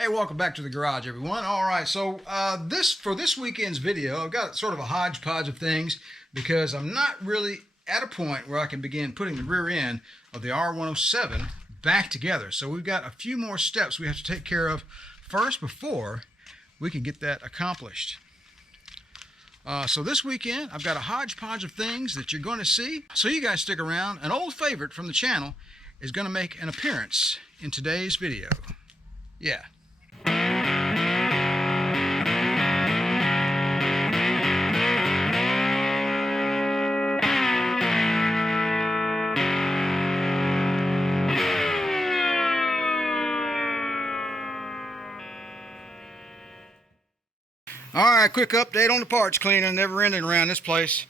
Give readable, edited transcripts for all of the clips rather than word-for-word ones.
Hey, welcome back to the garage, everyone. All right, so for this weekend's video, I've got sort of a hodgepodge of things because I'm not really at a point where I can begin putting the rear end of the R107 back together. So we've got a few more steps we have to take care of first before we can get that accomplished. So this weekend, I've got a hodgepodge of things that you're going to see. So you guys stick around. An old favorite from the channel is going to make an appearance in today's video. Yeah. Alright, quick update on the parts cleaning, never ending around this place.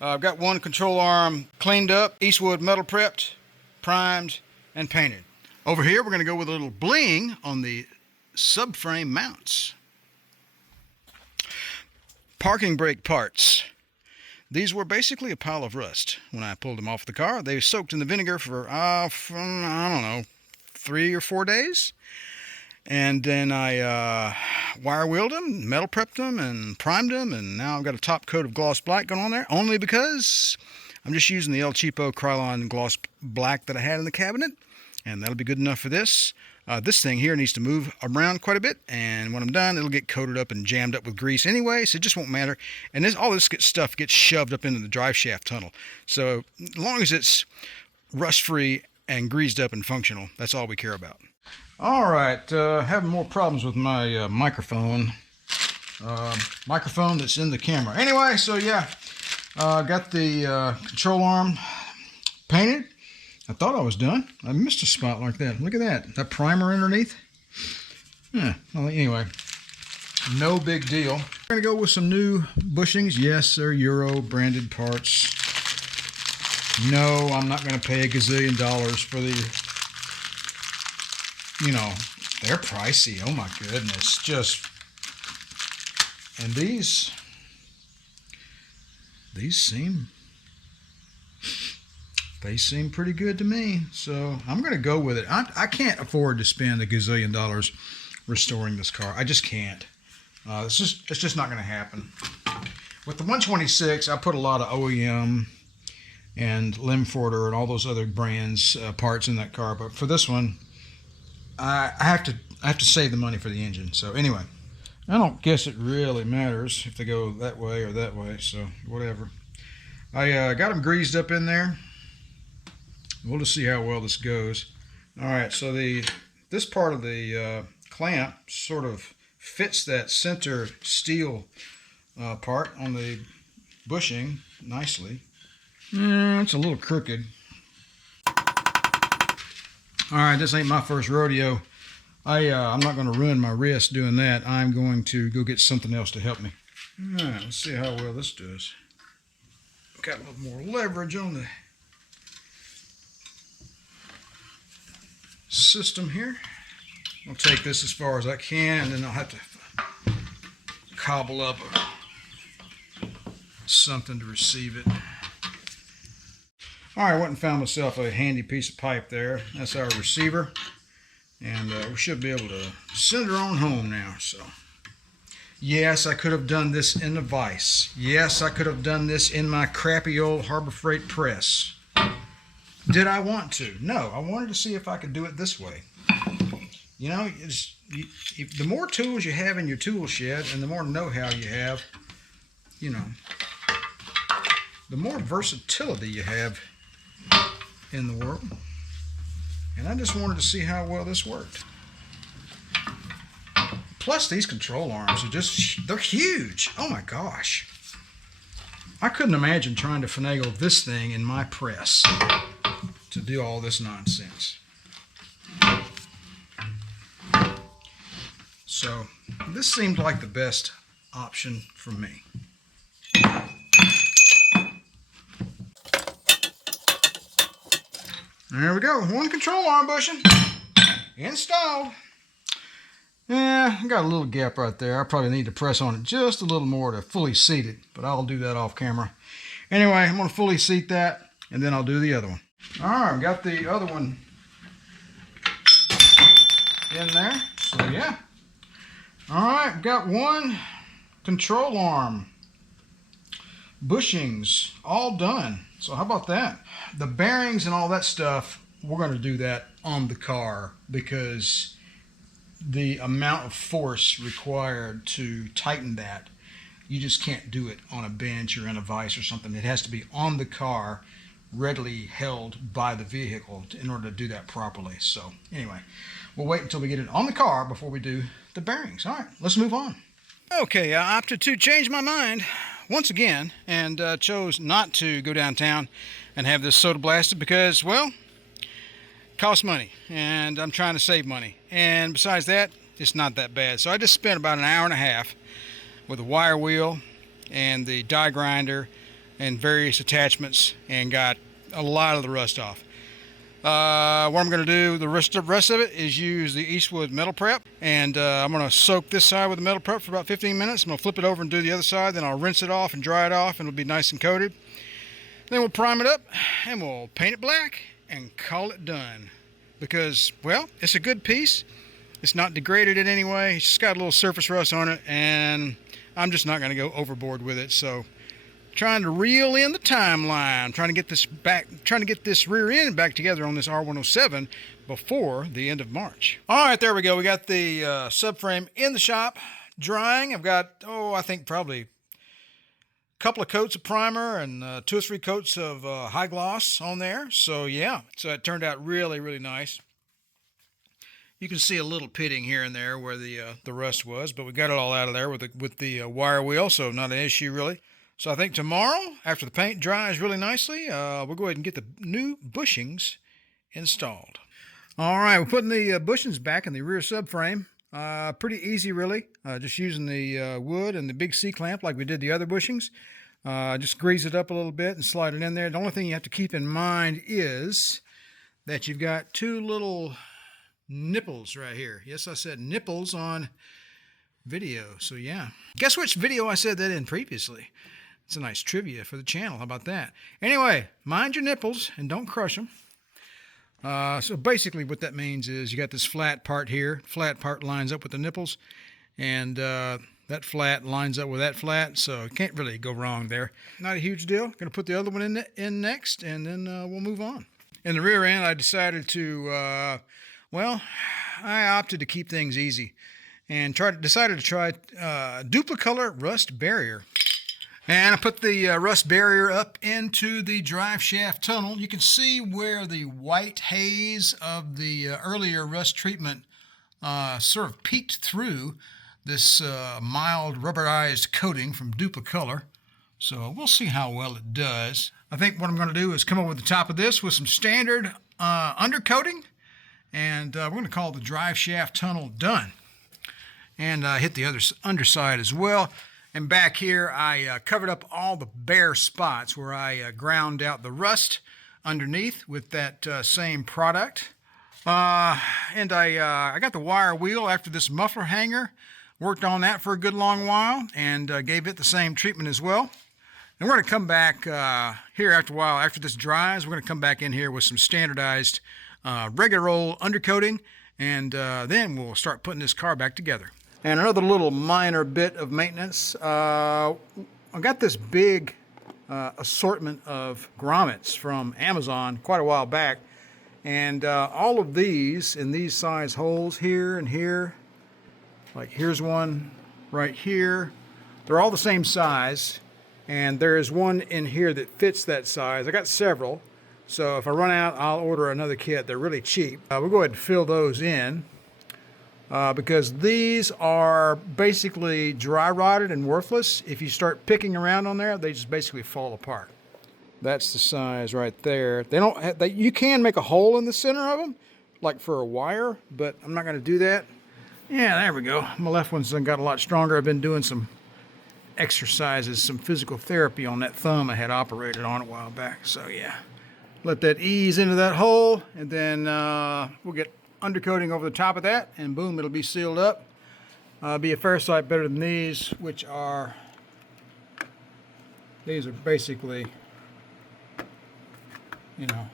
I've got one control arm cleaned up, Eastwood metal prepped, primed, and painted. Over here we're going to go with a little bling on the subframe mounts. Parking brake parts. These were basically a pile of rust when I pulled them off the car. They were soaked in the vinegar for, I don't know, 3 or 4 days. And then I wire wheeled them, metal prepped them, and primed them, and now I've got a top coat of gloss black going on there, only because I'm just using the El Cheapo Krylon gloss black that I had in the cabinet, and that'll be good enough for this. This thing here needs to move around quite a bit, and when I'm done, it'll get coated up and jammed up with grease anyway, so it just won't matter. And all this stuff gets shoved up into the drive shaft tunnel. So as long as it's rust-free and greased up and functional, that's all we care about. All right, having more problems with my microphone that's in the camera. Anyway, so yeah, got the control arm painted. I thought I was done. I missed a spot like that. Look at that primer underneath. Yeah, well, anyway, no big deal. We're gonna go with some new bushings. Yes, they're Euro branded parts. No, I'm not gonna pay $1 gazillion for the, you know, they're pricey. Oh my goodness. And these seem pretty good to me. So I'm going to go with it. I can't afford to spend $1 gazillion restoring this car. I just can't. It's just not going to happen. With the 126, I put a lot of OEM and Limforder and all those other brands parts in that car. But for this one, I have to save the money for the engine. So anyway, I don't guess it really matters if they go that way or that way. So whatever. I got them greased up in there. We'll just see how well this goes. All right, so this part of the clamp sort of fits that center steel part on the bushing nicely. It's a little crooked. All right, this ain't my first rodeo. I'm not going to ruin my wrist doing that. I'm going to go get something else to help me. All right, let's see how well this does. Got a little more leverage on the system here. I'll take this as far as I can, and then I'll have to cobble up something to receive it. All right, I went and found myself a handy piece of pipe there. That's our receiver, and we should be able to send her on home now. So yes, I could have done this in a vise. Yes, I could have done this in my crappy old Harbor Freight press. Did I want to? No, I wanted to see if I could do it this way. You know, the more tools you have in your tool shed and the more know-how you have, you know, the more versatility you have in the world. And I just wanted to see how well this worked. Plus, these control arms are they're huge. Oh my gosh. I couldn't imagine trying to finagle this thing in my press to do all this nonsense. So this seemed like the best option for me. There we go, one control arm bushing installed. Yeah, I got a little gap right there. I probably need to press on it just a little more to fully seat it, but I'll do that off camera. Anyway, I'm going to fully seat that, and then I'll do the other one. All right, I've got the other one in there. So yeah, All right, got one control arm, bushings, all done. So how about that? The bearings and all that stuff, we're going to do that on the car because the amount of force required to tighten that, you just can't do it on a bench or in a vise or something. It has to be on the car, readily held by the vehicle in order to do that properly. So anyway, we'll wait until we get it on the car before we do the bearings. All right, let's move on. Okay, I opted to change my mind once again and chose not to go downtown and have this soda blasted because, well, it costs money and I'm trying to save money. And besides that, it's not that bad. So I just spent about an hour and a half with a wire wheel and the die grinder and various attachments and got a lot of the rust off. What I'm going to do the rest of it is use the Eastwood metal prep, and I'm going to soak this side with the metal prep for about 15 minutes. I'm going to flip it over and do the other side, then I'll rinse it off and dry it off and it'll be nice and coated. Then we'll prime it up and we'll paint it black and call it done because, well, it's a good piece. It's not degraded in any way. It's just got a little surface rust on it and I'm just not going to go overboard with it. So trying to reel in the timeline, trying to get this rear end back together on this R107 before the end of March. All right, there we go. We got the subframe in the shop drying. I've got, I think probably a couple of coats of primer and 2 or 3 coats of high gloss on there. So yeah, so it turned out really, really nice. You can see a little pitting here and there where the rust was, but we got it all out of there with the wire wheel, so not an issue really. So I think tomorrow, after the paint dries really nicely, we'll go ahead and get the new bushings installed. All right, we're putting the bushings back in the rear subframe. Pretty easy, really. Just using the wood and the big C-clamp like we did the other bushings. Just grease it up a little bit and slide it in there. The only thing you have to keep in mind is that you've got 2 little nipples right here. Yes, I said nipples on video. So yeah. Guess which video I said that in previously? It's a nice trivia for the channel. How about that? Anyway, mind your nipples and don't crush them. So basically what that means is you got this flat part here. Flat part lines up with the nipples. And that flat lines up with that flat. So you can't really go wrong there. Not a huge deal. Going to put the other one in next. And then we'll move on. In the rear end, I decided to, I opted to keep things easy. And decided to try Duplicolor Rust Barrier. And I put the rust barrier up into the drive shaft tunnel. You can see where the white haze of the earlier rust treatment sort of peeked through this mild rubberized coating from Duplicolor. So we'll see how well it does. I think what I'm going to do is come over the top of this with some standard undercoating. And we're going to call the drive shaft tunnel done. And hit the other underside as well. And back here, I covered up all the bare spots where I ground out the rust underneath with that same product. And I got the wire wheel after this muffler hanger. Worked on that for a good long while and gave it the same treatment as well. And we're going to come back here after a while, after this dries, we're going to come back in here with some standardized regular old undercoating. And then we'll start putting this car back together. And another little minor bit of maintenance. I got this big assortment of grommets from Amazon quite a while back. And all of these in these size holes here and here, like here's one right here. They're all the same size. And there is one in here that fits that size. I got several. So if I run out, I'll order another kit. They're really cheap. We'll go ahead and fill those in. Because these are basically dry rotted and worthless. If you start picking around on there, they just basically fall apart. That's the size right there. They don't have, you can make a hole in the center of them, like for a wire, but I'm not going to do that. Yeah, there we go. My left one's got a lot stronger. I've been doing some exercises, some physical therapy on that thumb I had operated on a while back. So yeah, let that ease into that hole, and then we'll get undercoating over the top of that, and boom, it'll be sealed up. Be a fair sight better than these, which are, these are basically, you know,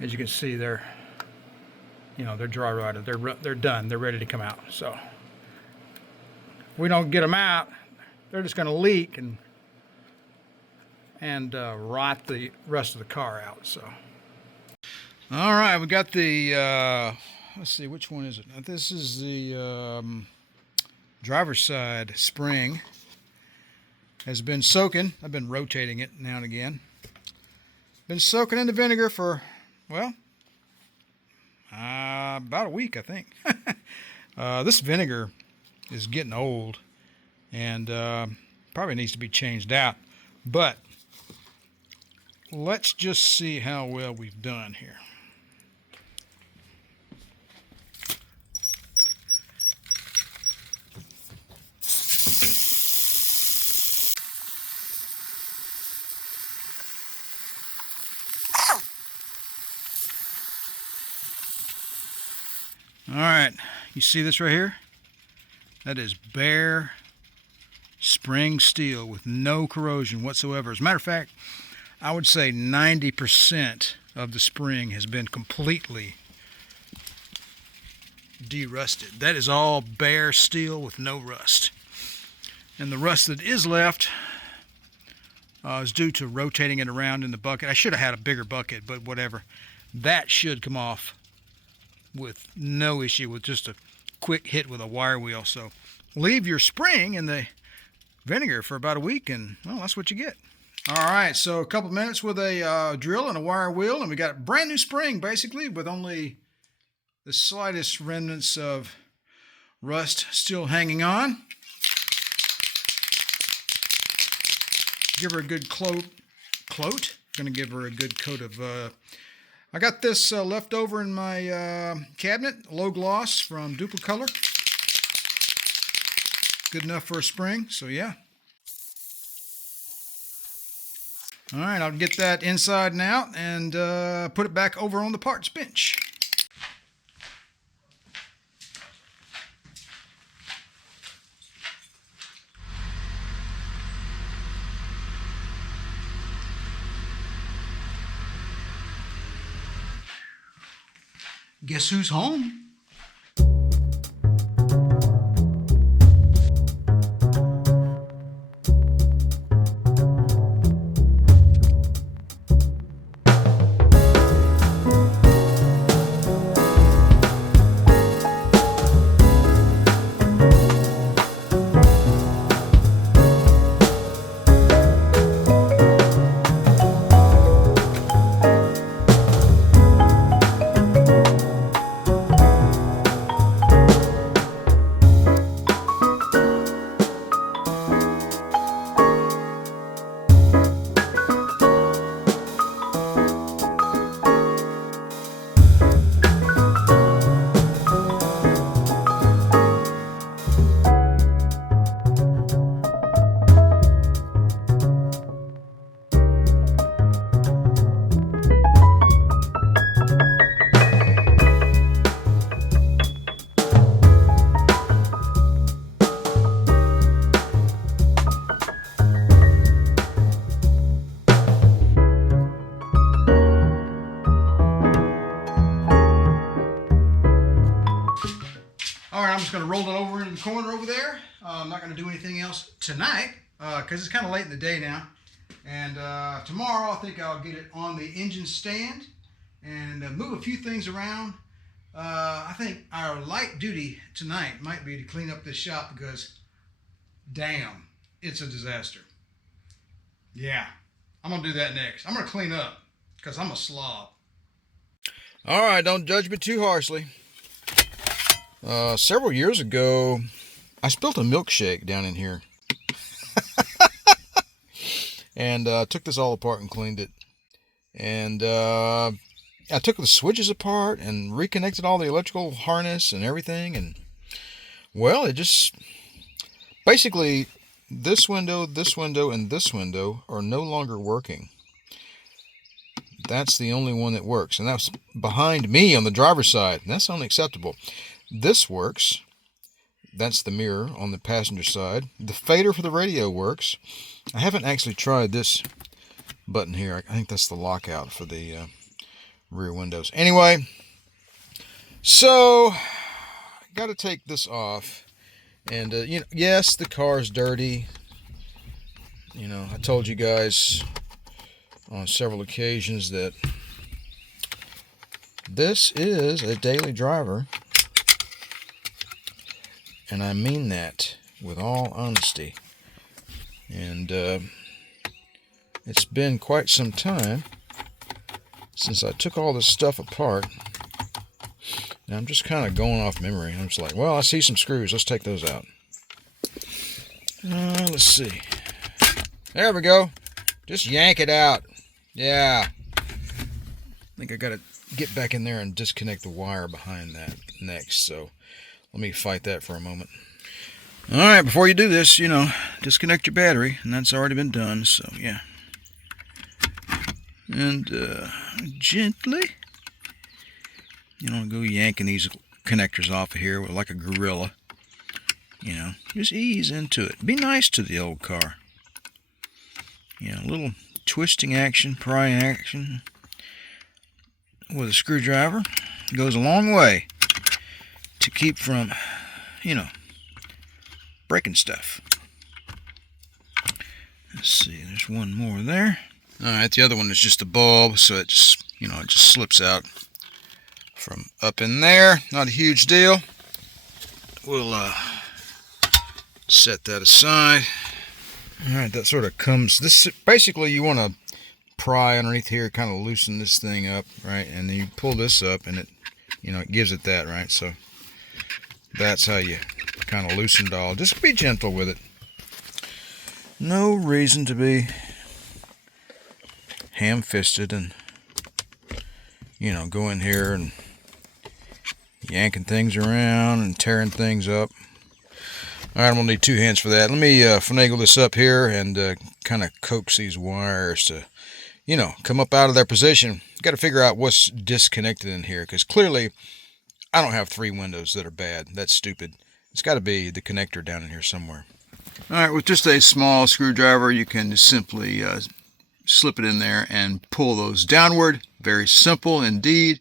as you can see, they're, you know, they're dry rotted. They're done. They're ready to come out. So we don't get them out, they're just going to leak and rot the rest of the car out. So, all right, we got the let's see, which one is it? This is the driver's side spring. Has been soaking. I've been rotating it now and again. Been soaking in the vinegar for, well, about a week, I think. This vinegar is getting old and probably needs to be changed out. But let's just see how well we've done here. All right, you see this right here? That is bare spring steel with no corrosion whatsoever. As a matter of fact, I would say 90% of the spring has been completely de-rusted. That is all bare steel with no rust. And the rust that is left is due to rotating it around in the bucket. I should have had a bigger bucket, but whatever. That should come off with no issue, with just a quick hit with a wire wheel. So leave your spring in the vinegar for about a week, and well, that's what you get. All right, so a couple minutes with a drill and a wire wheel, and we got a brand new spring basically, with only the slightest remnants of rust still hanging on. Give her a good coat. Gonna give her a good coat of I got this left over in my cabinet, low gloss from Duplicolor. Good enough for a spring, so yeah. All right, I'll get that inside and out and put it back over on the parts bench. Guess who's home? I'm just going to roll it over in the corner over there. I'm not going to do anything else tonight because it's kind of late in the day now. And tomorrow I think I'll get it on the engine stand and move a few things around. I think our light duty tonight might be to clean up this shop because, damn, it's a disaster. Yeah, I'm going to do that next. I'm going to clean up because I'm a slob. All right, don't judge me too harshly. Several years ago, I spilled a milkshake down in here. And took this all apart and cleaned it. And I took the switches apart and reconnected all the electrical harness and everything. And, well, it just... Basically, this window, and this window are no longer working. That's the only one that works. And that's behind me on the driver's side. And that's unacceptable. This works. That's the mirror on the passenger side. The fader for the radio works. I haven't actually tried this button here. I think that's the lockout for the rear windows. Anyway, so got to take this off And you know, yes, the car is dirty. You know, I told you guys on several occasions that this is a daily driver, and I mean that with all honesty. And it's been quite some time since I took all this stuff apart. Now I'm just kind of going off memory. I'm just like, well, I see some screws. Let's take those out. Let's see. There we go. Just yank it out. Yeah. I think I got to get back in there and disconnect the wire behind that next. So let me fight that for a moment. All right, before you do this, you know, disconnect your battery, and that's already been done. So yeah. And gently, you know, go yanking these connectors off of here like a gorilla. You know, just ease into it. Be nice to the old car. You know, a little twisting action, prying action with a screwdriver goes a long way to keep from, you know, breaking stuff. Let's see, there's one more there. Alright, the other one is just a bulb, so it just, you know, it just slips out from up in there. Not a huge deal. We'll set that aside. Alright, that sort of comes, this basically you want to pry underneath here, kind of loosen this thing up, right? And then you pull this up and it, you know, it gives it that, right? So that's how you kind of loosen it all. Just be gentle with it. No reason to be ham-fisted and, you know, go in here and yanking things around and tearing things up. Alright, I'm going to need two hands for that. Let me finagle this up here and kind of coax these wires to, you know, come up out of their position. Got to figure out what's disconnected in here, because clearly I don't have three windows that are bad. That's stupid. It's got to be the connector down in here somewhere. Alright, with just a small screwdriver, you can just simply slip it in there and pull those downward. Very simple indeed.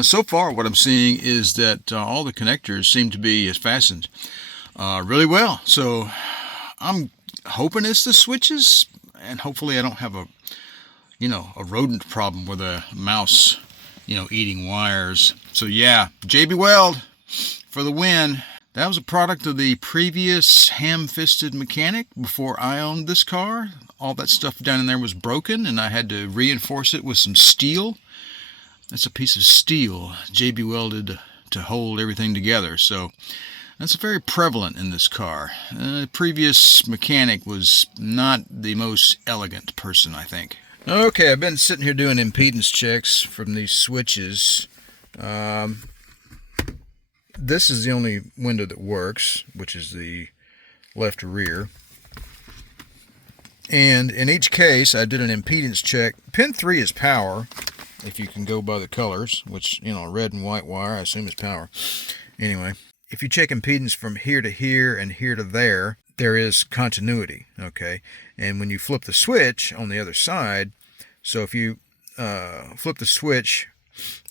So far what I'm seeing is that all the connectors seem to be fastened really well. So I'm hoping it's the switches, and hopefully I don't have a, you know, a rodent problem with a mouse, you know, eating wires. So yeah, JB Weld for the win. That was a product of the previous ham-fisted mechanic before I owned this car. All that stuff down in there was broken, and I had to reinforce it with some steel. That's a piece of steel JB welded to hold everything together. So that's very prevalent in this car. The previous mechanic was not the most elegant person, I think. Okay, I've been sitting here doing impedance checks from these switches. This is the only window that works, which is the left rear. And in each case, I did an impedance check. Pin 3 is power, if you can go by the colors, which, you know, red and white wire, I assume is power. Anyway, if you check impedance from here to here and here to there, there is continuity, okay? And when you flip the switch on the other side, so if you flip the switch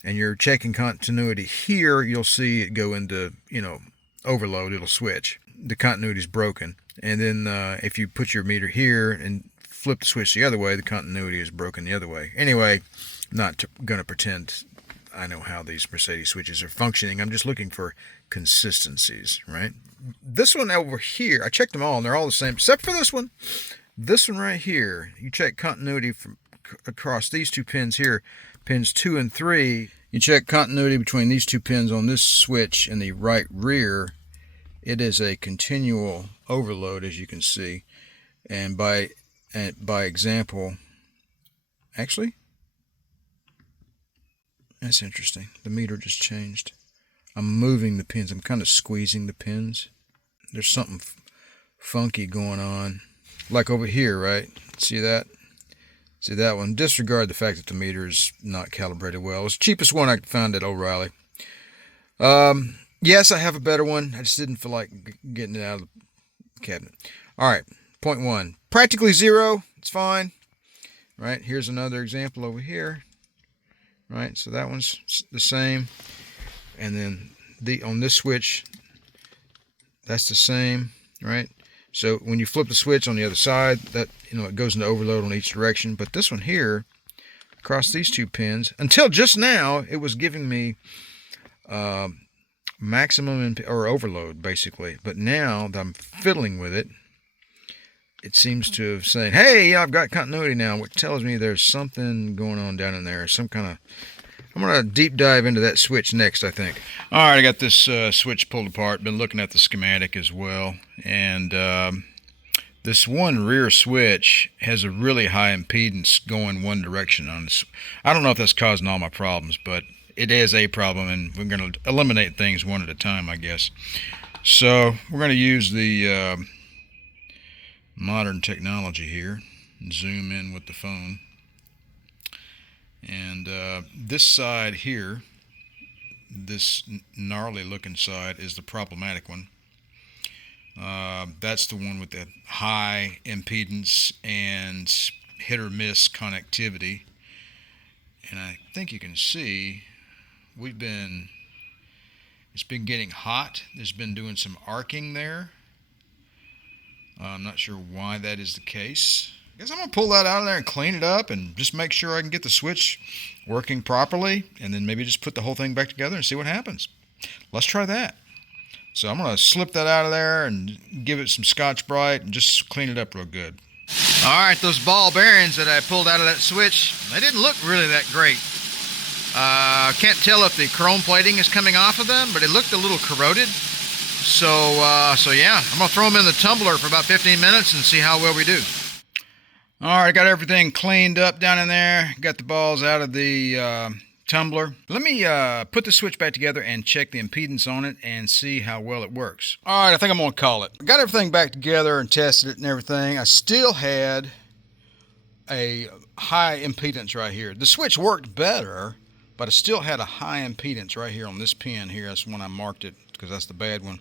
and you're checking continuity here, you'll see it go into, you know, overload. It'll switch. The continuity is broken. And then if you put your meter here and flip the switch the other way, the continuity is broken the other way. Anyway, I'm not going to pretend I know how these Mercedes switches are functioning. I'm just looking for consistencies, right? This one over here, I checked them all, and they're all the same, except for this one. This one right here, you check continuity from across these two pins here, pins 2 and 3. You check continuity between these two pins on this switch in the right rear. It is a continual overload, as you can see. And by example, actually, that's interesting. The meter just changed. I'm moving the pins. I'm kind of squeezing the pins. There's something funky going on. Like over here, right? See that? See that one? Disregard the fact that the meter is not calibrated well. It's the cheapest one I found at O'Reilly. Yes, I have a better one. I just didn't feel like getting it out of the cabinet. All right, point 1. Practically zero. It's fine. Right, here's another example over here. Right, so that one's the same. And then on this switch, That's the same, right? So when you flip the switch on the other side, that, you know, it goes into overload on each direction. But this one here, across these two pins, until just now, it was giving me maximum or overload, basically. But now that I'm fiddling with it, it seems to have saying, hey, I've got continuity now, which tells me there's something going on down in there. Some kind of, I'm going to deep dive into that switch next, I think. All right, I got this switch pulled apart. Been looking at the schematic as well. And this one rear switch has a really high impedance going one direction on this. I don't know if that's causing all my problems, but it is a problem, and we're going to eliminate things one at a time, I guess. So we're going to use the modern technology here, zoom in with the phone, and this side here, this gnarly looking side, is the problematic one. That's the one with the high impedance and hit or miss connectivity, and I think you can see it's been getting hot. There's been doing some arcing there. I'm not sure why that is the case. I guess I'm going to pull that out of there and clean it up and just make sure I can get the switch working properly, and then maybe just put the whole thing back together and see what happens. Let's try that. So I'm going to slip that out of there and give it some Scotch-Brite and just clean it up real good. All right, those ball bearings that I pulled out of that switch, they didn't look really that great. Can't tell if the chrome plating is coming off of them, but it looked a little corroded. So yeah, I'm going to throw them in the tumbler for about 15 minutes and see how well we do. All right, I got everything cleaned up down in there. Got the balls out of the tumbler. Let me put the switch back together and check the impedance on it and see how well it works. All right, I think I'm going to call it. I got everything back together and tested it and everything. I still had a high impedance right here. The switch worked better, but I still had a high impedance right here on this pin here. That's when I marked it, because that's the bad one.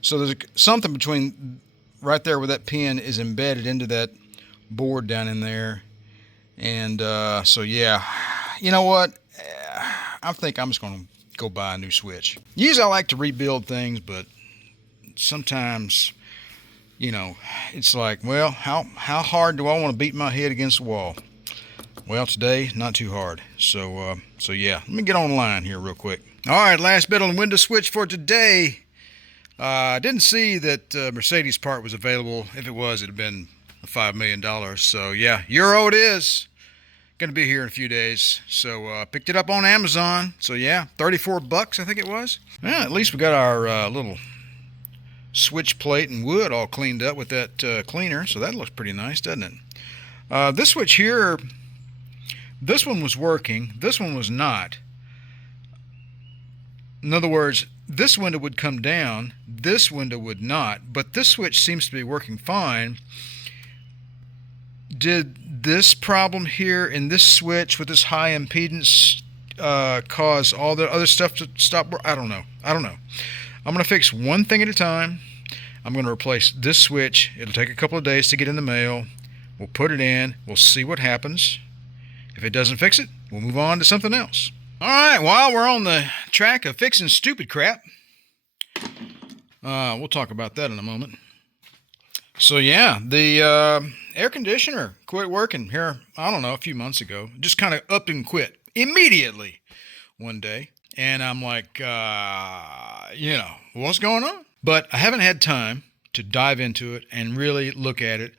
So there's something between right there where that pin is embedded into that board down in there. And so yeah, you know what? I think I'm just going to go buy a new switch. Usually I like to rebuild things, but sometimes, you know, it's like, well, how hard do I want to beat my head against the wall? Well, today, not too hard. So yeah, let me get online here real quick. All right, last bit on the window switch for today. I didn't see that Mercedes part was available. If it was, it'd have been $5 million. So yeah, Euro it is. Going to be here in a few days. So picked it up on Amazon. So yeah, 34 bucks I think it was. Well, at least we got our little switch plate and wood all cleaned up with that cleaner. So that looks pretty nice, doesn't it? This switch here, this one was working. This one was not. In other words, this window would come down, this window would not, but this switch seems to be working fine. Did this problem here in this switch with this high impedance cause all the other stuff to stop? I don't know. I'm going to fix one thing at a time. I'm going to replace this switch. It'll take a couple of days to get in the mail. We'll put it in. We'll see what happens. If it doesn't fix it, we'll move on to something else. All right, while we're on the track of fixing stupid crap, we'll talk about that in a moment. So yeah, the air conditioner quit working here, I don't know, a few months ago. Just kind of up and quit immediately one day. And I'm like, you know, what's going on? But I haven't had time to dive into it and really look at it.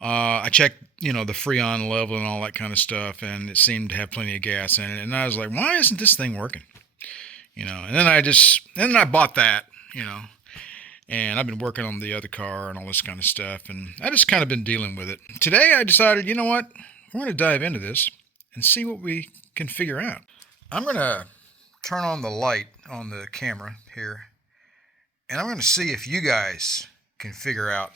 I checked, you know, the Freon level and all that kind of stuff, and it seemed to have plenty of gas in it. And I was like, why isn't this thing working? You know, and then I bought that, you know, and I've been working on the other car and all this kind of stuff, and I just kind of been dealing with it. Today I decided, you know what, we're going to dive into this and see what we can figure out. I'm going to turn on the light on the camera here, and I'm going to see if you guys can figure out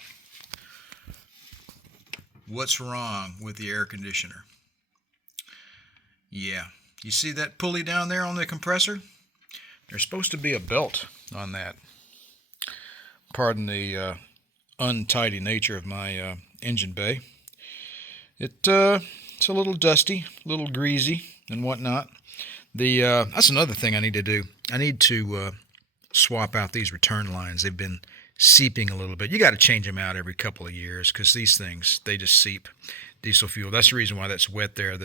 what's wrong with the air conditioner. Yeah, you see that pulley down there on the compressor? There's supposed to be a belt on that. Pardon the untidy nature of my engine bay. It's a little dusty, a little greasy and whatnot. That's another thing I need to do. I need to swap out these return lines. They've been seeping a little bit. You got to change them out every couple of years because these things, they just seep diesel fuel. That's the reason why that's wet there.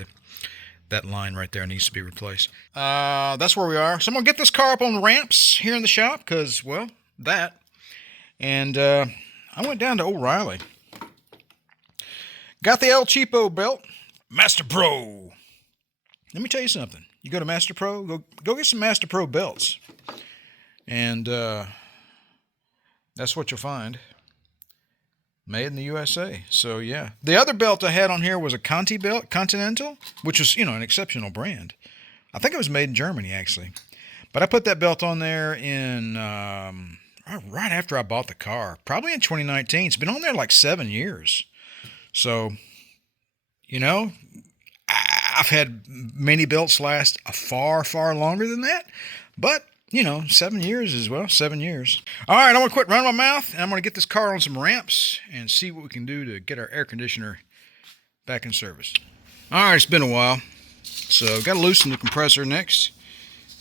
That line right there needs to be replaced. That's where we are. So I'm going to get this car up on the ramps here in the shop because, well, that. And I went down to O'Reilly. Got the El Cheapo belt. Master Pro. Let me tell you something. You go to Master Pro, go get some Master Pro belts. And that's what you'll find. Made in the USA. So, yeah. The other belt I had on here was a Conti belt, Continental, which was, an exceptional brand. I think it was made in Germany, actually. But I put that belt on there in right after I bought the car. Probably in 2019. It's been on there like 7 years. So, I've had many belts last far, far longer than that. But 7 years as well. 7 years. All right, I'm going to quit running my mouth, and I'm going to get this car on some ramps and see what we can do to get our air conditioner back in service. All right, it's been a while. So I've got to loosen the compressor next.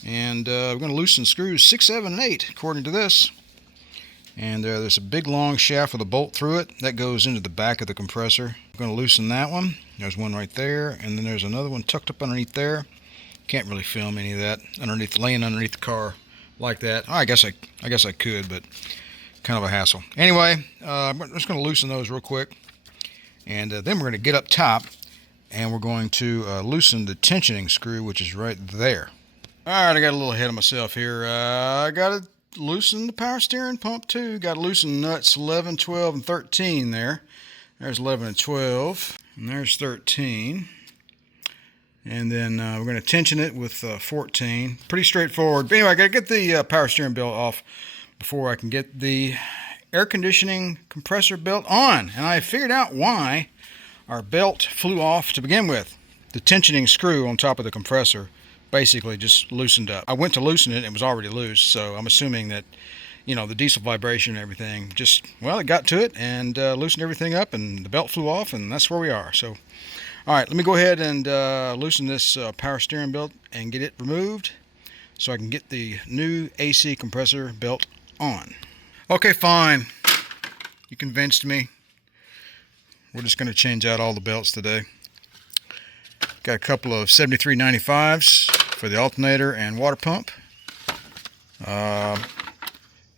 And we're going to loosen screws 6, 7, and 8, according to this. And there's a big long shaft with a bolt through it. That goes into the back of the compressor. I'm going to loosen that one. There's one right there. And then there's another one tucked up underneath there. Can't really film any of that laying underneath the car like that. I guess I could, but kind of a hassle. Anyway, I'm just going to loosen those real quick, and then we're going to get up top, and we're going to loosen the tensioning screw, which is right there. All right, I got a little ahead of myself here. I got to loosen the power steering pump too. Got to loosen nuts 11, 12, and 13 there. There's 11 and 12, and there's 13. And then we're going to tension it with 14. Pretty straightforward. But anyway, I got to get the power steering belt off before I can get the air conditioning compressor belt on. And I figured out why our belt flew off to begin with. The tensioning screw on top of the compressor basically just loosened up. I went to loosen it and it was already loose. So I'm assuming that, the diesel vibration and everything it got to it and loosened everything up, and the belt flew off, and that's where we are. So. All right, let me go ahead and loosen this power steering belt and get it removed so I can get the new AC compressor belt on. Okay, fine. You convinced me. We're just going to change out all the belts today. Got a couple of 7395s for the alternator and water pump. And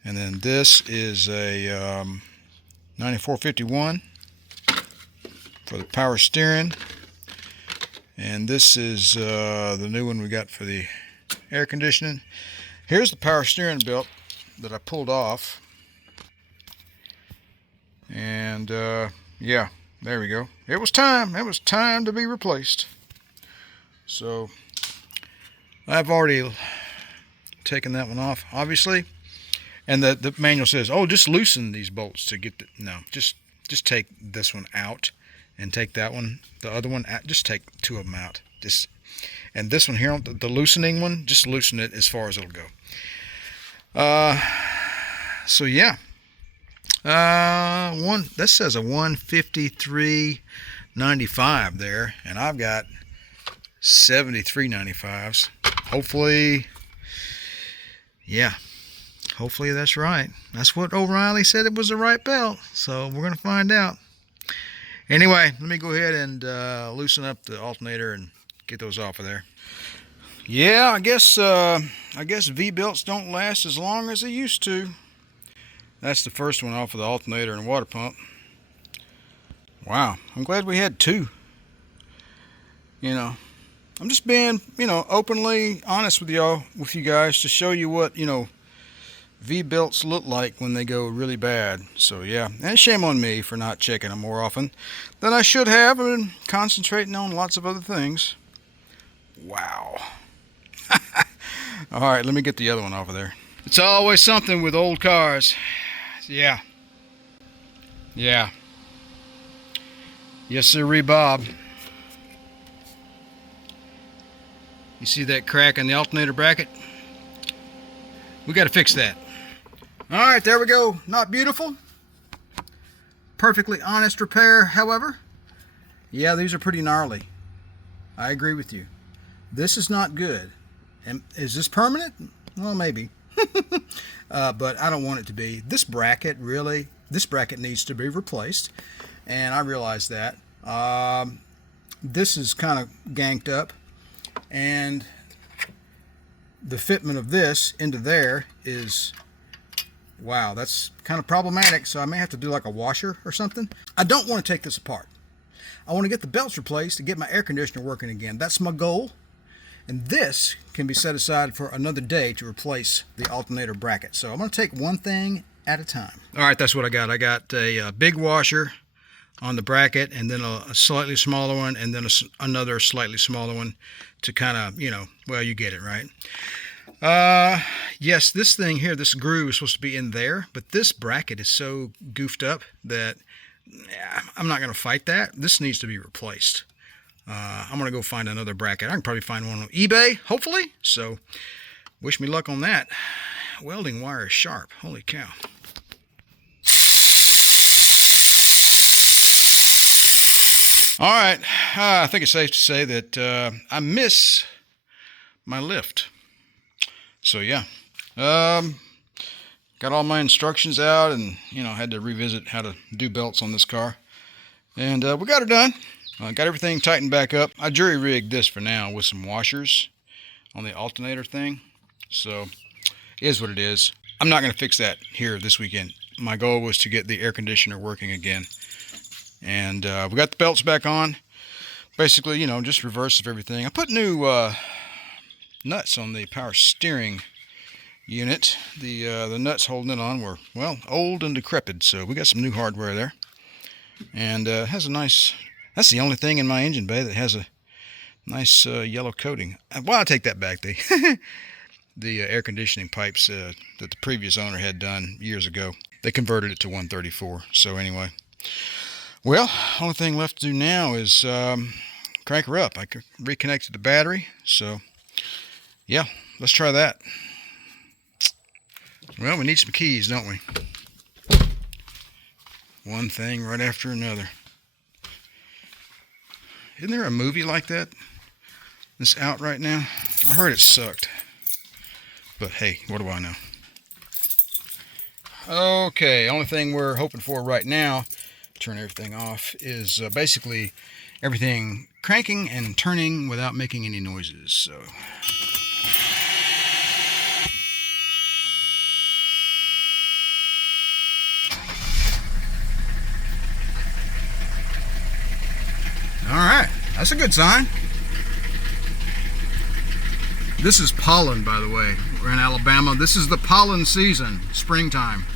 then this is a 9451 for the power steering. And this is the new one we got for the air conditioning. Here's the power steering belt that I pulled off. And yeah, there we go. It was time. It was time to be replaced. So I've already taken that one off, obviously. And the manual says, oh, just loosen these bolts to get the... No, just take this one out. And take that one, the other one out. Just take two of them out. And this one here, the loosening one, just loosen it as far as it'll go. So yeah, this says a 153.95 there, and I've got 73.95s. Hopefully, yeah. Hopefully that's right. That's what O'Reilly said it was the right belt. So we're gonna find out. Anyway, let me go ahead and loosen up the alternator and get those off of there. Yeah, I guess V-belts don't last as long as they used to. That's the first one off of the alternator and water pump. Wow, I'm glad we had two. I'm just being, openly honest with you guys to show you what, V-belts look like when they go really bad. So yeah, and shame on me for not checking them more often than I should have and concentrating on lots of other things. Wow. All right, let me get the other one off of there. It's always something with old cars. Yeah. Yeah. Yes, sir, Bob. You see that crack in the alternator bracket? We got to fix that. All right, there we go. Not beautiful. Perfectly honest repair, however. Yeah, these are pretty gnarly. I agree with you. This is not good. And is this permanent? Well, maybe. But I don't want it to be. This bracket needs to be replaced, and I realize that. This is kind of ganked up, and the fitment of this into there is, wow, that's kind of problematic. So I may have to do like a washer or something. I don't want to take this apart. I want to get the belts replaced to get my air conditioner working again. That's my goal. And this can be set aside for another day to replace the alternator bracket. So I'm going to take one thing at a time. All right, that's what I got. I got a big washer on the bracket, and then a slightly smaller one, and then another slightly smaller one to kind of, you know, well, you get it, right? Yes, this thing here, this groove is supposed to be in there, but this bracket is so goofed up that I'm not going to fight that. This needs to be replaced. I'm going to go find another bracket. I can probably find one on eBay, hopefully. So, wish me luck on that. Welding wire is sharp. Holy cow. All right. I think it's safe to say that I miss my lift. So, yeah. Got all my instructions out, and, you know, had to revisit how to do belts on this car. And we got her done. Got everything tightened back up. I jury rigged this for now with some washers on the alternator thing. So, it is what it is. I'm not going to fix that here this weekend. My goal was to get the air conditioner working again. And we got the belts back on. Basically, you know, just reverse of everything. I put new nuts on the power steering unit. The nuts holding it on were, well, old and decrepit. So, we got some new hardware there. And it has a nice... That's the only thing in my engine bay that has a nice yellow coating. Well, I take that back. The air conditioning pipes that the previous owner had done years ago, they converted it to 134. So anyway, well, only thing left to do now is crank her up. I reconnected the battery. So yeah, let's try that. Well, we need some keys, don't we? One thing right after another. Isn't there a movie like that that's out right now? I heard it sucked. But hey, what do I know? Okay, only thing we're hoping for right now, turn everything off, is basically everything cranking and turning without making any noises. So. Alright, that's a good sign. This is pollen, by the way. We're in Alabama. This is the pollen season, springtime.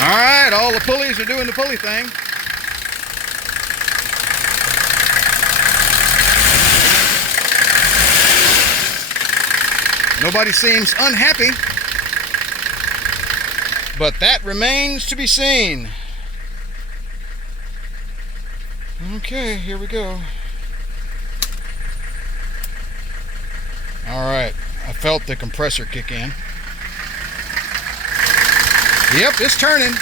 Alright, all the pulleys are doing the pulley thing. Nobody seems unhappy. But that remains to be seen. Okay, here we go. Alright, I felt the compressor kick in. Yep, it's turning.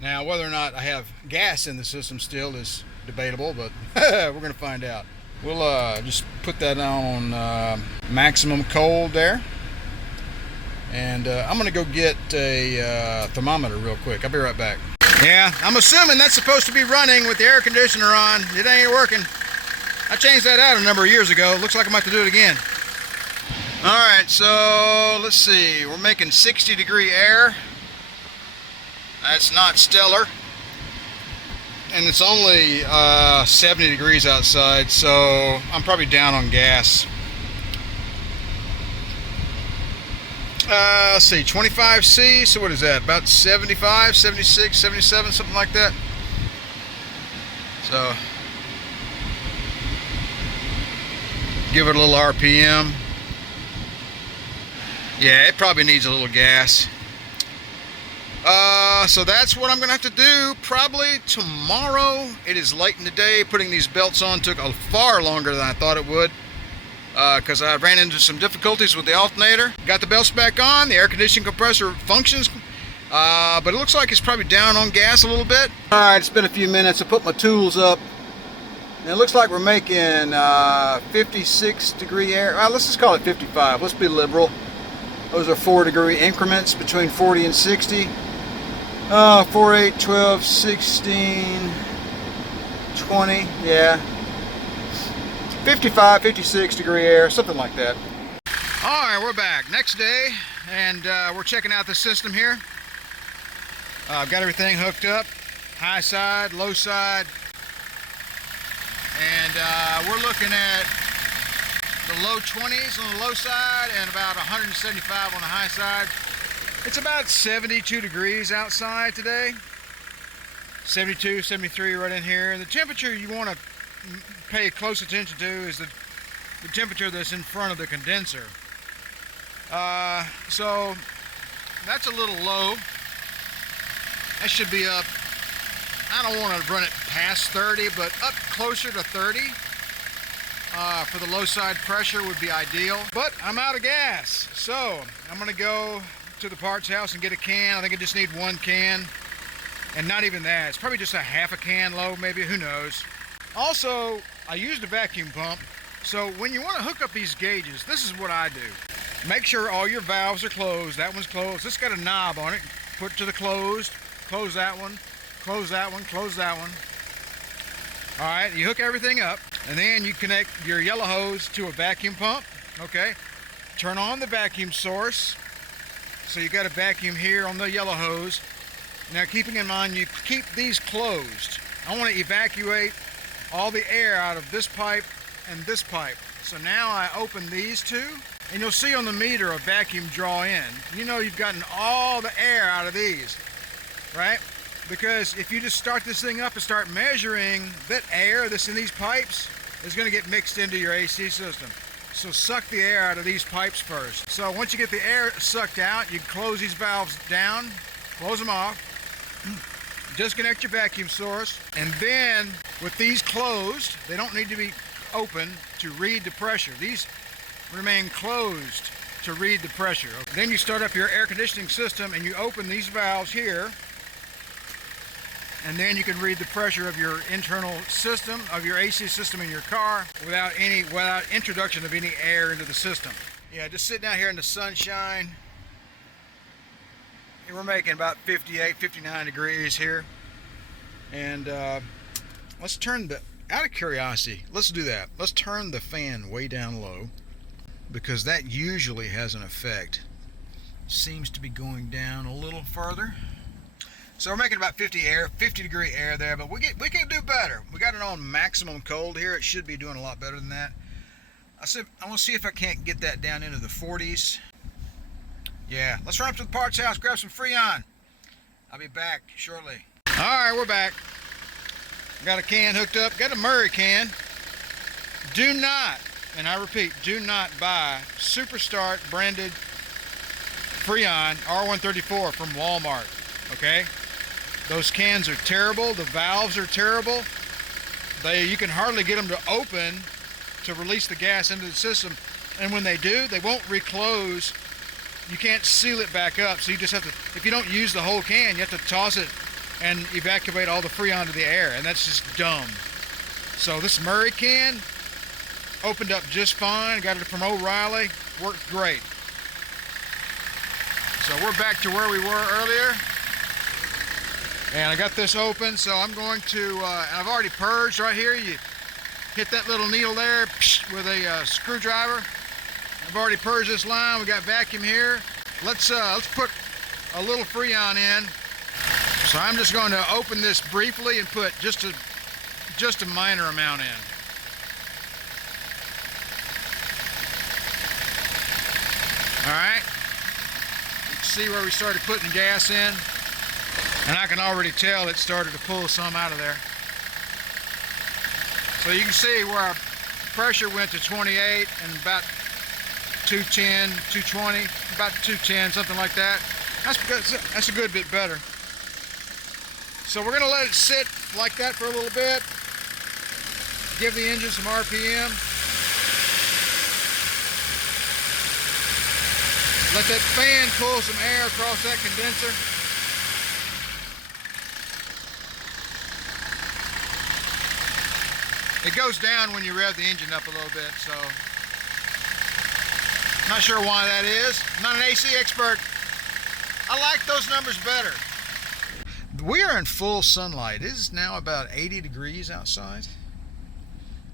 Now, whether or not I have gas in the system still is debatable, but we're going to find out. We'll just put that on maximum cold there. And I'm going to go get a thermometer real quick. I'll be right back. Yeah, I'm assuming that's supposed to be running with the air conditioner on. It ain't working. I changed that out a number of years ago. Looks like I'm about to do it again. Alright, so let's see. We're making 60-degree air. That's not stellar. And it's only 70 degrees outside, so I'm probably down on gas. Let's see, 25C, so what is that? About 75, 76, 77, something like that. So, give it a little RPM. Yeah, it probably needs a little gas. So that's what I'm going to have to do probably tomorrow. It is late in the day. Putting these belts on took far longer than I thought it would. because I ran into some difficulties with the alternator. Got the belts back on, the air conditioning compressor functions, but it looks like it's probably down on gas a little bit. Alright, it's been a few minutes. I put my tools up, and it looks like we're making 56 degree air. Well, let's just call it 55. Let's be liberal. Those are 4-degree increments between 40 and 60. 4, 8, 12, 16, 20, yeah. 55, 56 degree air, something like that. Alright, we're back. Next day, and we're checking out the system here. I've got everything hooked up. High side, low side. And we're looking at the low 20s on the low side and about 175 on the high side. It's about 72 degrees outside today. 72, 73 right in here. And the temperature you want to pay close attention to is the temperature that's in front of the condenser. So that's a little low. That should be up, I don't want to run it past 30, but up closer to 30 for the low side pressure would be ideal. But I'm out of gas, so I'm going to go to the parts house and get a can. I think I just need one can, and not even that. It's probably just a half a can low, maybe, who knows. Also, I used a vacuum pump, so when you want to hook up these gauges, this is what I do. Make sure all your valves are closed. That one's closed. It's got a knob on it. Put it to the closed. Close that one. Close that one. Close that one. All right, you hook everything up, and then you connect your yellow hose to a vacuum pump. Okay, turn on the vacuum source. So you got a vacuum here on the yellow hose. Now, keeping in mind you keep these closed. I want to evacuate all the air out of this pipe and this pipe. So now I open these two, and you'll see on the meter a vacuum draw in. You know you've gotten all the air out of these, right? Because if you just start this thing up and start measuring, that air that's in these pipes is going to get mixed into your AC system. So suck the air out of these pipes first. So once you get the air sucked out, you close these valves down, close them off, disconnect your vacuum source, and then with these closed, they don't need to be open to read the pressure. These remain closed to read the pressure. Then you start up your air conditioning system and you open these valves here, and then you can read the pressure of your internal system, of your AC system in your car without introduction of any air into the system. Yeah, just sitting out here in the sunshine. We're making about 58, 59 degrees here. And let's turn the, out of curiosity, let's do that. Let's turn the fan way down low, because that usually has an effect. Seems to be going down a little further. So we're making about 50 degree air there, but we can do better. We got it on maximum cold here. It should be doing a lot better than that. I want to see if I can't get that down into the 40s. Yeah, let's run up to the parts house, grab some Freon. I'll be back shortly. All right, we're back. Got a can hooked up, got a Murray can. Do not, and I repeat, do not buy Superstart branded Freon R134 from Walmart, okay? Those cans are terrible. The valves are terrible. You can hardly get them to open to release the gas into the system. And when they do, they won't reclose. You can't seal it back up. So you just have to, if you don't use the whole can, you have to toss it and evacuate all the Freon to the air. And that's just dumb. So this Murray can opened up just fine. Got it from O'Reilly. Worked great. So we're back to where we were earlier. And I got this open, so I'm going to, I've already purged right here. You hit that little needle there with a screwdriver. I've already purged this line. We got vacuum here. Let's put a little Freon in. So I'm just going to open this briefly and put just a minor amount in. All right. You can see where we started putting gas in. And I can already tell it started to pull some out of there. So you can see where our pressure went to 28 and about 210, 220, about 210, something like that. That's a good bit better. So we're going to let it sit like that for a little bit. Give the engine some RPM. Let that fan pull some air across that condenser. It goes down when you rev the engine up a little bit, so not sure why that is. I'm not an AC expert. I like those numbers better. We are in full sunlight. It is now about 80 degrees outside.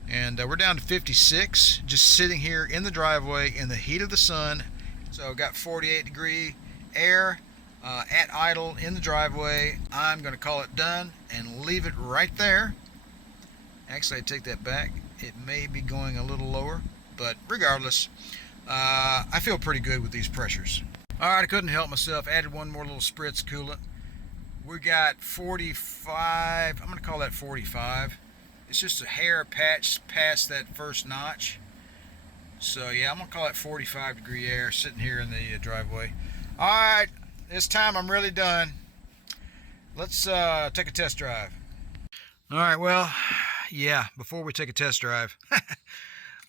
And we're down to 56, just sitting here in the driveway in the heat of the sun. So got 48 degree air at idle in the driveway. I'm going to call it done and leave it right there. Actually, I take that back. It may be going a little lower, but regardless, I feel pretty good with these pressures. All right, I couldn't help myself. Added one more little spritz coolant. We got 45. I'm going to call that 45. It's just a hair patch past that first notch. So yeah, I'm going to call it 45 degree air sitting here in the driveway. All right, this time I'm really done. Let's take a test drive. All right, well, yeah, before we take a test drive,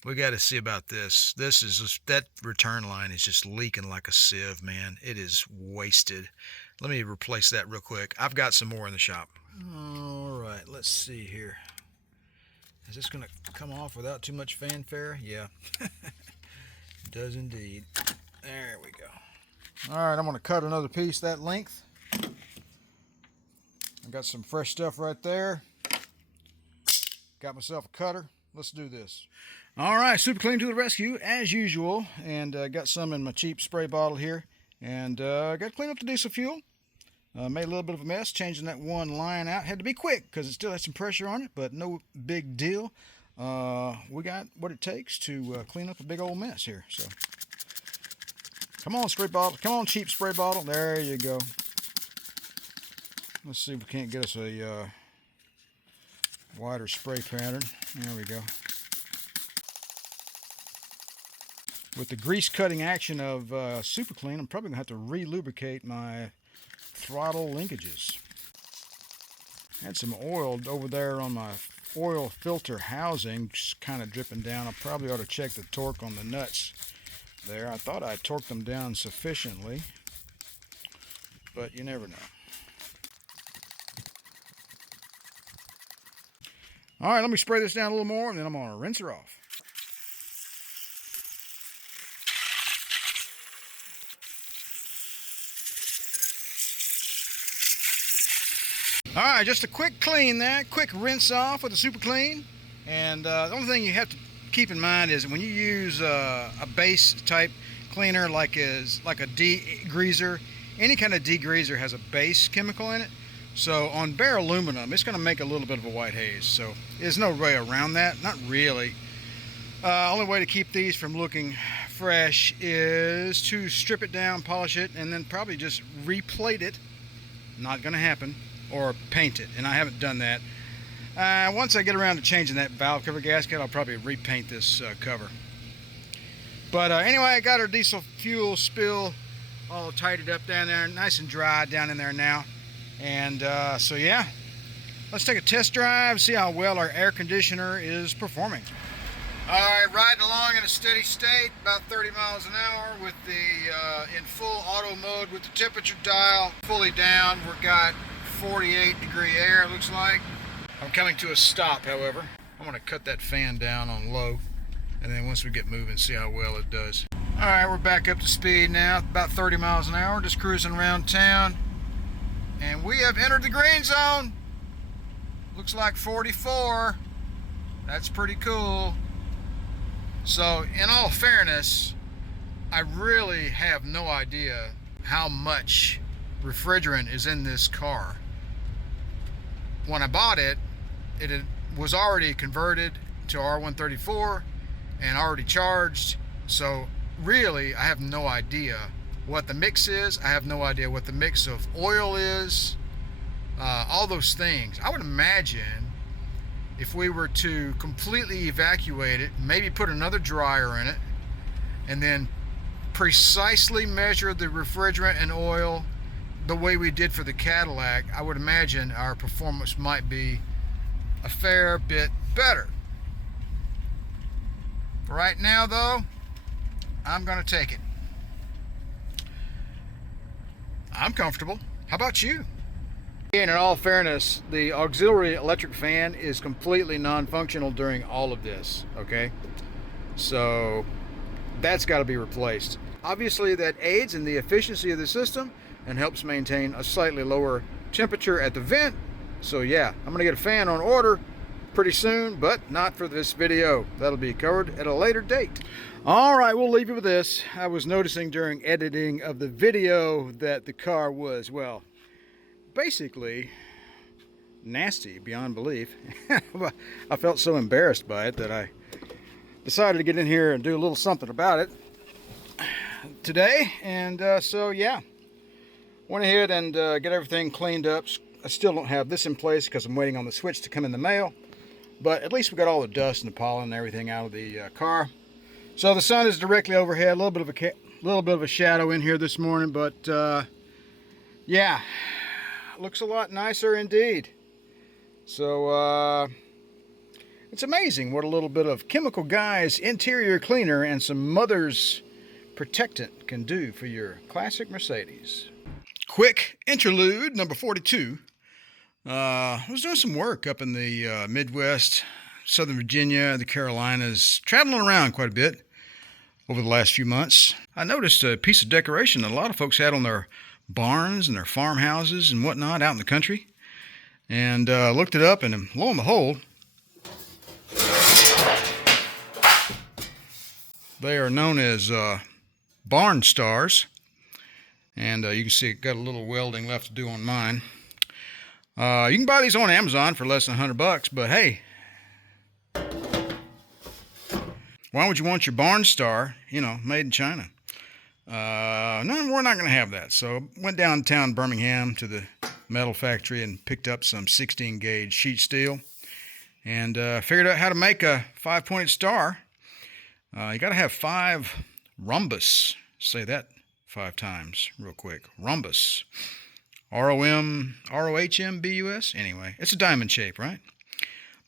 we got to see about this. This is just, that return line is just leaking like a sieve, man. It is wasted. Let me replace that real quick. I've got some more in the shop. All right, let's see here. Is this going to come off without too much fanfare? Yeah, it does indeed. There we go. All right, I'm going to cut another piece that length. I've got some fresh stuff right there. Got myself a cutter. Let's do this. All right, Super Clean to the rescue as usual, and got some in my cheap spray bottle here, and got to clean up the diesel fuel. Made a little bit of a mess changing that one line out. Had to be quick because it still had some pressure on it, but no big deal. We got what it takes to clean up a big old mess here. So come on, spray bottle. Come on, cheap spray bottle. There you go. Let's see if we can't get us a wider spray pattern. There we go. With the grease cutting action of Super Clean, I'm probably going to have to re-lubricate my throttle linkages. Had some oil over there on my oil filter housing, just kind of dripping down. I probably ought to check the torque on the nuts there. I thought I torqued them down sufficiently, but you never know. All right, let me spray this down a little more, and then I'm going to rinse her off. All right, just a quick clean there, quick rinse off with a Super Clean. And the only thing you have to keep in mind is when you use a base type cleaner like a degreaser, any kind of degreaser has a base chemical in it. So on bare aluminum, it's going to make a little bit of a white haze. So there's no way around that, not really. Only way to keep these from looking fresh is to strip it down, polish it, and then probably just replate it. Not going to happen. Or paint it, and I haven't done that. Once I get around to changing that valve cover gasket, I'll probably repaint this cover. But anyway, I got our diesel fuel spill all tidied up down there, nice and dry down in there now. And so yeah, let's take a test drive, see how well our air conditioner is performing. All right, riding along in a steady state, about 30 miles an hour with the in full auto mode with the temperature dial fully down. We've got 48 degree air, it looks like. I'm coming to a stop, however. I'm going to cut that fan down on low, and then once we get moving, see how well it does. All right, we're back up to speed now, about 30 miles an hour, just cruising around town, and we have entered the green zone. Looks like 44. That's pretty cool. So in all fairness, I really have no idea how much refrigerant is in this car. When I bought it, it was already converted to R134 and already charged. So really, I have no idea what the mix is. I have no idea what the mix of oil is. All those things. I would imagine if we were to completely evacuate it, maybe put another dryer in it, and then precisely measure the refrigerant and oil the way we did for the Cadillac, I would imagine our performance might be a fair bit better. Right now though, I'm going to take it. I'm comfortable. How about you? And in all fairness, the auxiliary electric fan is completely non-functional during all of this, okay? So that's got to be replaced. Obviously that aids in the efficiency of the system and helps maintain a slightly lower temperature at the vent. So yeah, I'm gonna get a fan on order pretty soon, but not for this video. That'll be covered at a later date. All right, we'll leave you with this. I was noticing during editing of the video that the car was, well, basically nasty beyond belief. I felt so embarrassed by it that I decided to get in here and do a little something about it today. And so yeah, went ahead and get everything cleaned up. I still don't have this in place because I'm waiting on the switch to come in the mail, but at least we got all the dust and the pollen and everything out of the car. So the sun is directly overhead, a little bit of a shadow in here this morning, but yeah, looks a lot nicer indeed. So it's amazing what a little bit of Chemical Guy's interior cleaner and some Mother's protectant can do for your classic Mercedes. Quick interlude number 42. I was doing some work up in the Midwest, Southern Virginia, the Carolinas, traveling around quite a bit over the last few months. I noticed a piece of decoration that a lot of folks had on their barns and their farmhouses and whatnot out in the country, and looked it up, and lo and behold, they are known as barn stars, and you can see it got a little welding left to do on mine. You can buy these on Amazon for less than $100, but hey, why would you want your barn star, you know, made in China? No, we're not going to have that. So went downtown Birmingham to the metal factory and picked up some 16 gauge sheet steel, and figured out how to make a 5-pointed star. You got to have 5 rhombus. Say that 5 times real quick. Rhombus. R-O-H-M-B-U-S. Anyway, it's a diamond shape, right?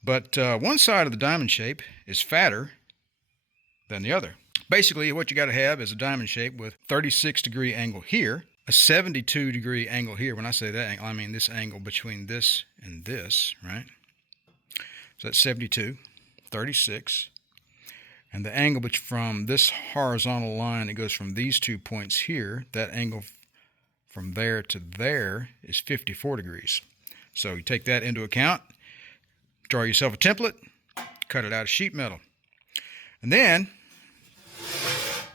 But one side of the diamond shape is fatter than the other. Basically, what you got to have is a diamond shape with 36-degree angle here, a 72-degree angle here. When I say that angle, I mean this angle between this and this, right? So that's 72, 36. And the angle from this horizontal line, it goes from these 2 points here, that angle from there to there is 54 degrees. So you take that into account, draw yourself a template, cut it out of sheet metal. And then,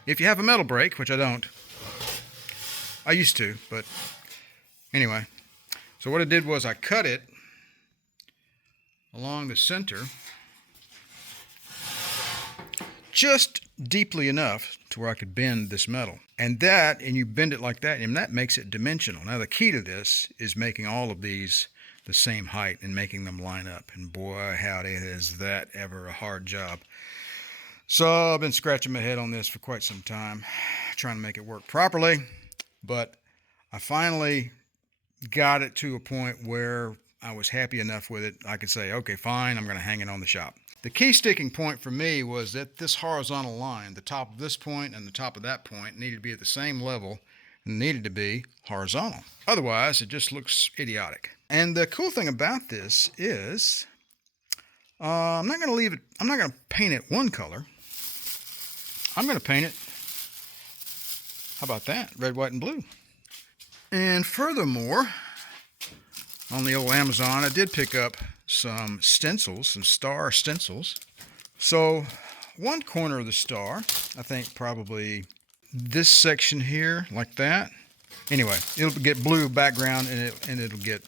if you have a metal brake, which I don't, I used to, but anyway. So what I did was I cut it along the center, just deeply enough to where I could bend this metal. And you bend it like that, and that makes it dimensional. Now the key to this is making all of these the same height and making them line up. And boy, howdy, is that ever a hard job. So I've been scratching my head on this for quite some time, trying to make it work properly. But I finally got it to a point where I was happy enough with it. I could say, okay, fine, I'm going to hang it on the shop. The key sticking point for me was that this horizontal line, the top of this point and the top of that point, needed to be at the same level and needed to be horizontal. Otherwise, it just looks idiotic. And the cool thing about this is I'm not going to paint it one color. I'm going to paint it, how about that, red, white, and blue. And furthermore, on the old Amazon, I did pick up some stencils, some star stencils. So one corner of the star, I think probably this section here, like that. Anyway, it'll get blue background, and it'll get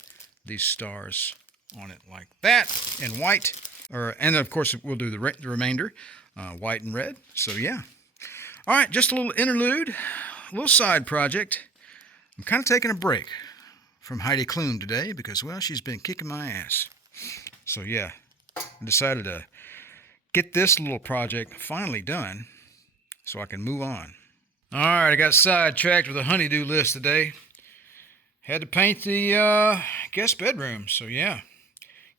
these stars on it like that, and white. And of course, we'll do the remainder, white and red. So yeah. All right, just a little interlude, a little side project. I'm kind of taking a break from Heidi Klum today because, well, she's been kicking my ass. So yeah, I decided to get this little project finally done so I can move on. All right, I got sidetracked with a honeydew list today. Had to paint the guest bedroom, so yeah.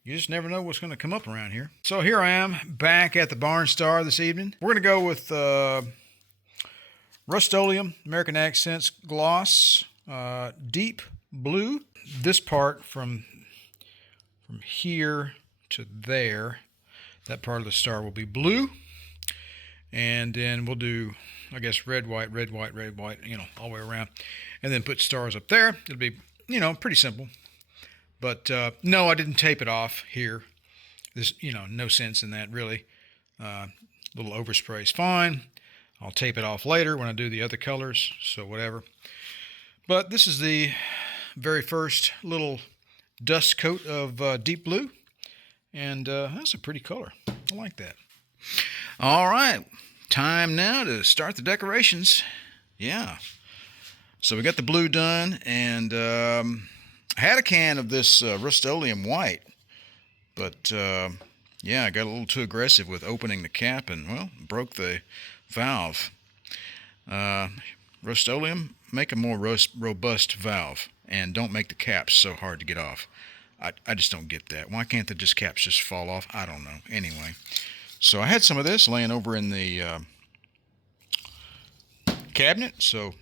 You just never know what's going to come up around here. So here I am, back at the Barn Star this evening. We're going to go with Rust-Oleum American Accents Gloss deep blue. This part from here to there, that part of the star will be blue. And then we'll do, I guess, red, white, red, white, red, white, all the way around. And then put stars up there. It'll be, pretty simple. But no, I didn't tape it off here. There's, no sense in that, really. Little overspray is fine. I'll tape it off later when I do the other colors, so whatever. But this is the very first little dust coat of deep blue. And that's a pretty color. I like that. All right, time now to start the decorations. Yeah. So we got the blue done, and I had a can of this Rust-Oleum white, but yeah, I got a little too aggressive with opening the cap and, well, broke the valve. Rust-Oleum, make a more robust valve, and don't make the caps so hard to get off. I just don't get that. Why can't the caps just fall off? I don't know. Anyway, so I had some of this laying over in the cabinet, so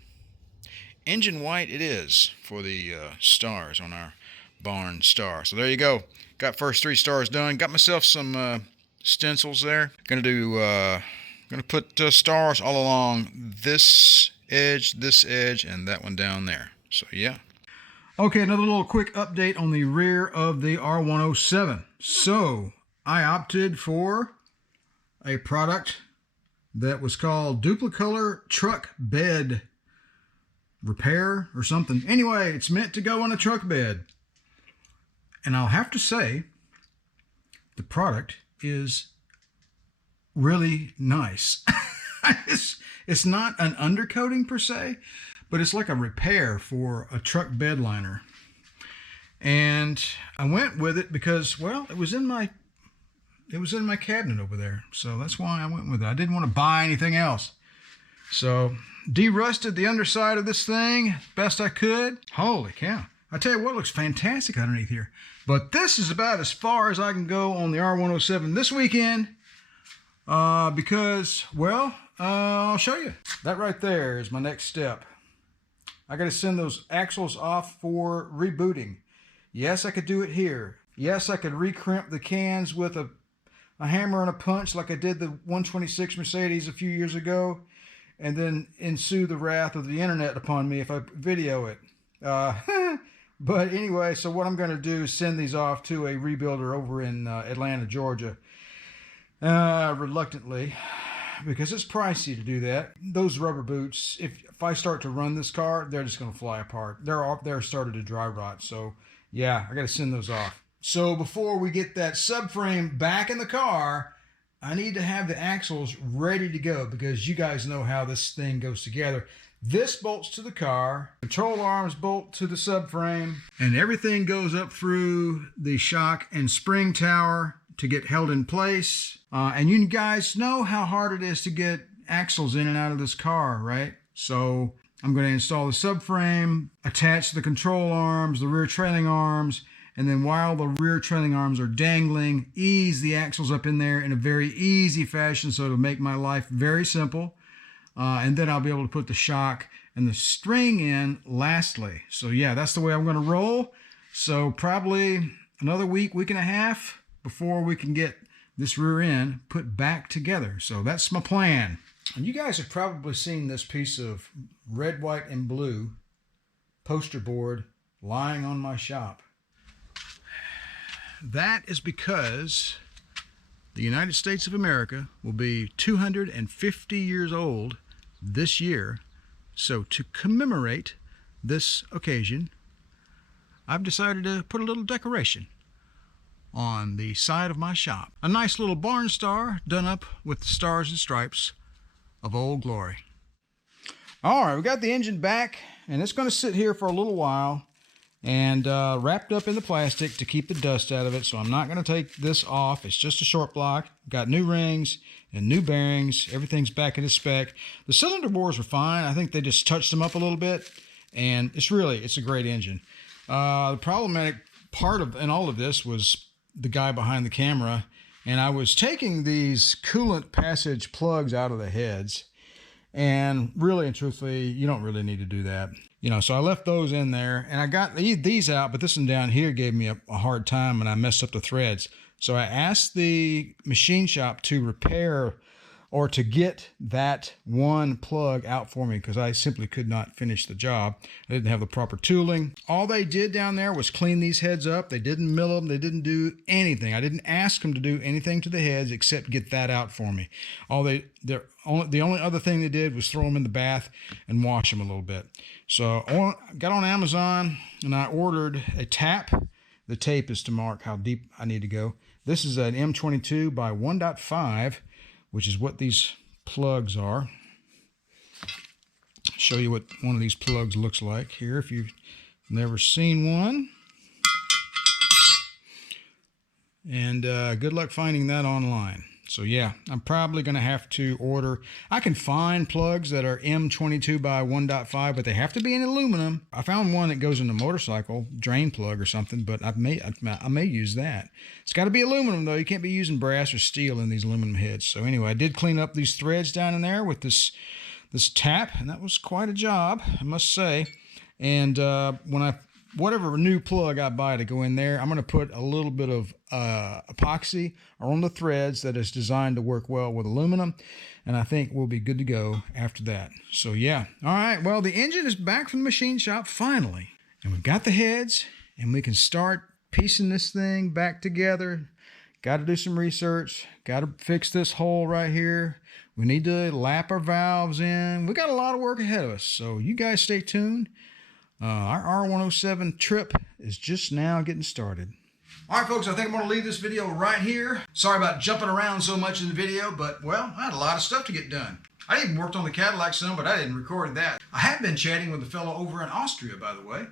engine white it is for the stars on our barn star. So there you go. Got first 3 stars done. Got myself some stencils there. Gonna put stars all along this edge, and that one down there. So yeah. Okay, another little quick update on the rear of the R107. So I opted for a product that was called Duplicolor Truck Bed Repair or something. Anyway, it's meant to go on a truck bed. And I'll have to say, the product is really nice. It's not an undercoating per se, but it's like a repair for a truck bed liner. And I went with it because, well, it was in my cabinet over there. So that's why I went with it. I didn't want to buy anything else. So de-rusted the underside of this thing best I could. Holy cow. I tell you what, looks fantastic underneath here. But this is about as far as I can go on the R107 this weekend. Because, well, I'll show you. That right there is my next step. I got to send those axles off for rebooting. Yes, I could do it here. Yes, I could recrimp the cans with a hammer and a punch like I did the 126 Mercedes a few years ago, and then ensue the wrath of the internet upon me if I video it. But anyway, so what I'm going to do is send these off to a rebuilder over in Atlanta, Georgia. Reluctantly, because it's pricey to do that. Those rubber boots, if I start to run this car, they're just going to fly apart. They're started to dry rot. So yeah, I got to send those off. So before we get that subframe back in the car, I need to have the axles ready to go, because you guys know how this thing goes together. This bolts to the car, control arms bolt to the subframe, and everything goes up through the shock and spring tower to get held in place. And you guys know how hard it is to get axles in and out of this car, right? So I'm going to install the subframe, attach the control arms, the rear trailing arms, and then while the rear trailing arms are dangling, ease the axles up in there in a very easy fashion, so it'll make my life very simple. And then I'll be able to put the shock and the string in lastly. So yeah, that's the way I'm going to roll. So probably another week and a half before we can get this rear end put back together. So that's my plan. And you guys have probably seen this piece of red, white, and blue poster board lying on my shop. That is because the United States of America will be 250 years old this year. So to commemorate this occasion, I've decided to put a little decoration on the side of my shop. A nice little barn star done up with the stars and stripes of Old Glory. All right, we got the engine back, and it's going to sit here for a little while and wrapped up in the plastic to keep the dust out of it. So I'm not going to take this off. It's just a short block. Got new rings and new bearings. Everything's back in its spec. The cylinder bores were fine. I think they just touched them up a little bit, and it's a great engine. The problematic part in all of this was the guy behind the camera, and I was taking these coolant passage plugs out of the heads, And really and truthfully, you don't really need to do that. You know, so I left those in there, and I got these out, but this one down here gave me a hard time, and I messed up the threads. So I asked the machine shop to repair or to get that one plug out for me because I simply could not finish the job. I didn't have the proper tooling. All they did down there was clean these heads up. They didn't mill them. They didn't do anything. I didn't ask them to do anything to the heads except get that out for me. The only other thing they did was throw them in the bath and wash them a little bit. So I got on Amazon and I ordered a tap. The tape is to mark how deep I need to go. This is an M22 by 1.5, which is what these plugs are. Show you what one of these plugs looks like here if you've never seen one. And good luck finding that online. So yeah, I'm probably going to have to order. I can find plugs that are M22 by 1.5, but they have to be in aluminum. I found one that goes in the motorcycle drain plug or something, but I may use that. It's got to be aluminum though. You can't be using brass or steel in these aluminum heads. So anyway, I did clean up these threads down in there with this tap, and that was quite a job, I must say. And whatever new plug I buy to go in there, I'm going to put a little bit of epoxy on the threads that is designed to work well with aluminum, and I think we'll be good to go after that. So yeah, all right, well, the engine is back from the machine shop finally, and we've got the heads, and we can start piecing this thing back together. Got to do some research, got to fix this hole right here. We need to lap our valves in. We got a lot of work ahead of us, so you guys stay tuned. Our R107 trip is just now getting started. All right, folks, I think I'm going to leave this video right here. Sorry about jumping around so much in the video, but, well, I had a lot of stuff to get done. I even worked on the Cadillac some, but I didn't record that. I have been chatting with a fellow over in Austria, by the way,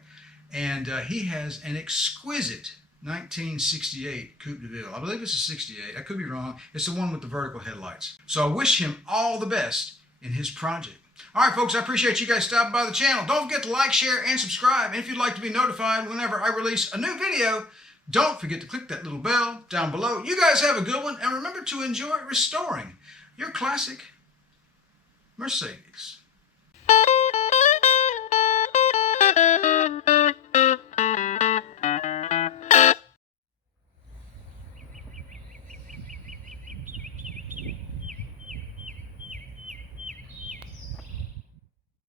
and he has an exquisite 1968 Coupe de Ville. I believe it's a 68. I could be wrong. It's the one with the vertical headlights. So I wish him all the best in his project. All right, folks, I appreciate you guys stopping by the channel. Don't forget to like, share, and subscribe. And if you'd like to be notified whenever I release a new video, don't forget to click that little bell down below. You guys have a good one, and remember to enjoy restoring your classic Mercedes.